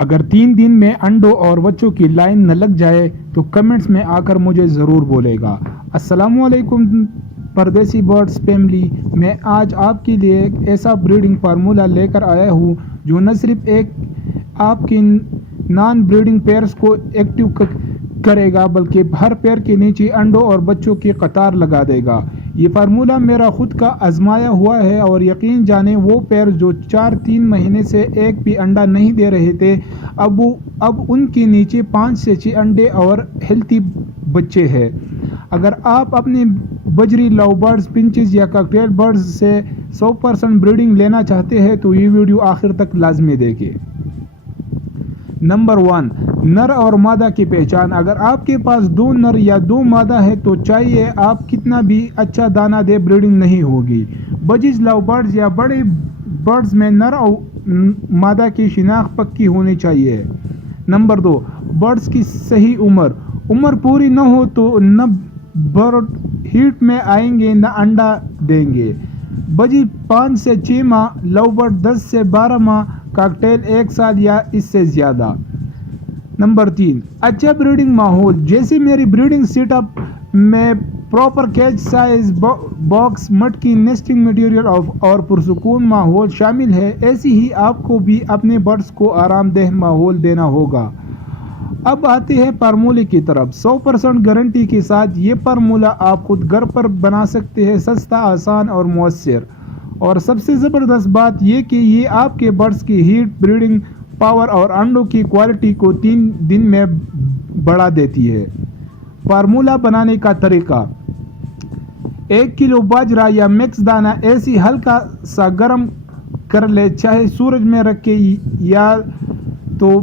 اگر 3 دن میں انڈوں اور بچوں کی لائن نہ لگ جائے تو کمنٹس میں آ کر مجھے ضرور بولے گا۔ السلام علیکم پردیسی برڈز فیملی، میں آج آپ کے لیے ایک ایسا بریڈنگ فارمولہ لے کر آیا ہوں جو نہ صرف آپ کی نان بریڈنگ پیئرز کو ایکٹیو کرے گا بلکہ ہر پیئر کے نیچے انڈوں اور بچوں کی قطار لگا دے گا۔ یہ فارمولہ میرا خود کا آزمایا ہوا ہے اور یقین جانیں وہ پیئر جو 3 مہینے سے ایک بھی انڈا نہیں دے رہے تھے اب ان کے نیچے 5 سے 6 انڈے اور ہیلتھی بچے ہیں۔ اگر آپ اپنے بجری لو برڈز، پنچز یا کاکٹیل برڈز سے 100% بریڈنگ لینا چاہتے ہیں تو یہ ویڈیو آخر تک لازمی دیکھیں۔ نمبر 1، نر اور مادہ کی پہچان۔ اگر آپ کے پاس 2 نر یا 2 مادہ ہے تو چاہیے آپ کتنا بھی اچھا دانہ دے بریڈنگ نہیں ہوگی۔ بجز لو برڈز یا بڑے برڈز میں نر اور مادہ کی شناخت پکی ہونی چاہیے۔ نمبر 2، برڈز کی صحیح عمر پوری نہ ہو تو نہ برڈ ہیٹ میں آئیں گے نہ انڈا دیں گے۔ بجی 5 سے 6 ماہ، لو برڈ 10 سے 12 ماہ، کاکٹیل 1 سال یا اس سے زیادہ۔ نمبر 3، اچھا بریڈنگ ماحول۔ جیسے میری بریڈنگ سیٹ اپ میں پراپر کیج سائز باکس، مٹکی، نیسٹنگ میٹیریل اور پرسکون ماحول شامل ہے، ایسے ہی آپ کو بھی اپنے برڈز کو آرام دہ ماحول دینا ہوگا۔ اب آتے ہیں فارمولے کی طرف۔ 100% گارنٹی کے ساتھ یہ فارمولہ آپ خود گھر پر بنا سکتے ہیں، سستا، آسان اور مؤثر۔ اور سب سے زبردست بات یہ کہ یہ آپ کے برڈز کی ہیٹ، بریڈنگ پاور اور انڈوں کی کوالٹی کو 3 دن میں بڑھا دیتی ہے۔ فارمولہ بنانے کا طریقہ: 1 کلو باجرہ یا مکس دانہ ایسے ہلکا سا گرم کر لے، چاہے سورج میں رکھے یا تو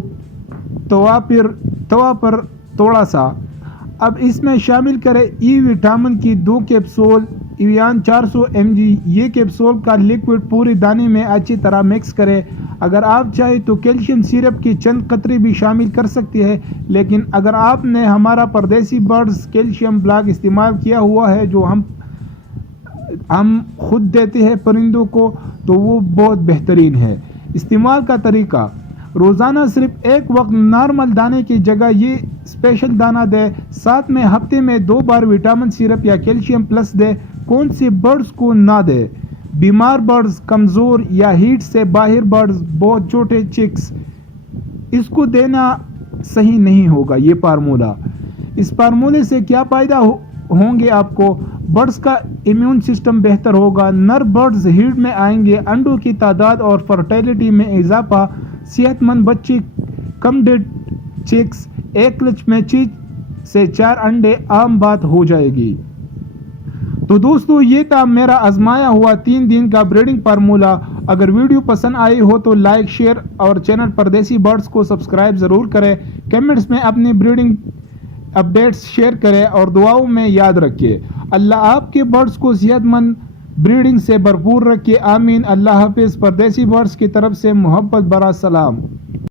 توا پر تھوڑا سا۔ اب اس میں شامل کریں ای وٹامن کی 2 کیپسول، ایویان 400 mg۔ یہ کیپسول کا لیکوڈ پورے دانے میں اچھی طرح مکس کریں۔ اگر آپ چاہیں تو کیلشیم سیرپ کے چند قطرے بھی شامل کر سکتے ہیں، لیکن اگر آپ نے ہمارا پردیسی برڈز کیلشیم بلاک استعمال کیا ہوا ہے جو ہم خود دیتے ہیں پرندوں کو تو وہ بہت بہترین ہے۔ استعمال کا طریقہ: روزانہ صرف ایک وقت نارمل دانے کی جگہ یہ اسپیشل دانہ دے، ساتھ میں ہفتے میں 2 بار وٹامن سیرپ یا کیلشیم پلس دے۔ کون سے برڈز کو نہ دے؟ بیمار برڈز، کمزور یا ہیٹ سے باہر برڈز، بہت چھوٹے چکس، اس کو دینا صحیح نہیں ہوگا۔ یہ فارمولہ، اس فارمولے سے کیا فائدہ ہوں گے آپ کو؟ برڈز کا امیون سسٹم بہتر ہوگا، نر برڈز ہیٹ میں آئیں گے، انڈوں کی تعداد اور فرٹیلٹی میں اضافہ، صحت مند بچے، کم ڈیڈ چکس، ایک کلچ میں 6 سے 4 انڈے عام بات ہو جائے گی۔ تو دوستو یہ تھا میرا آزمایا ہوا 3 دن کا بریڈنگ فارمولہ۔ اگر ویڈیو پسند آئی ہو تو لائک، شیئر اور چینل پردیسی برڈز کو سبسکرائب ضرور کریں۔ کمنٹس میں اپنی بریڈنگ اپڈیٹس شیئر کریں اور دعاؤں میں یاد رکھیں۔ اللہ آپ کے برڈز کو صحت مند بریڈنگ سے بھرپور رکھے، آمین۔ اللہ حافظ۔ پردیسی برڈز کی طرف سے محبت بھرا سلام۔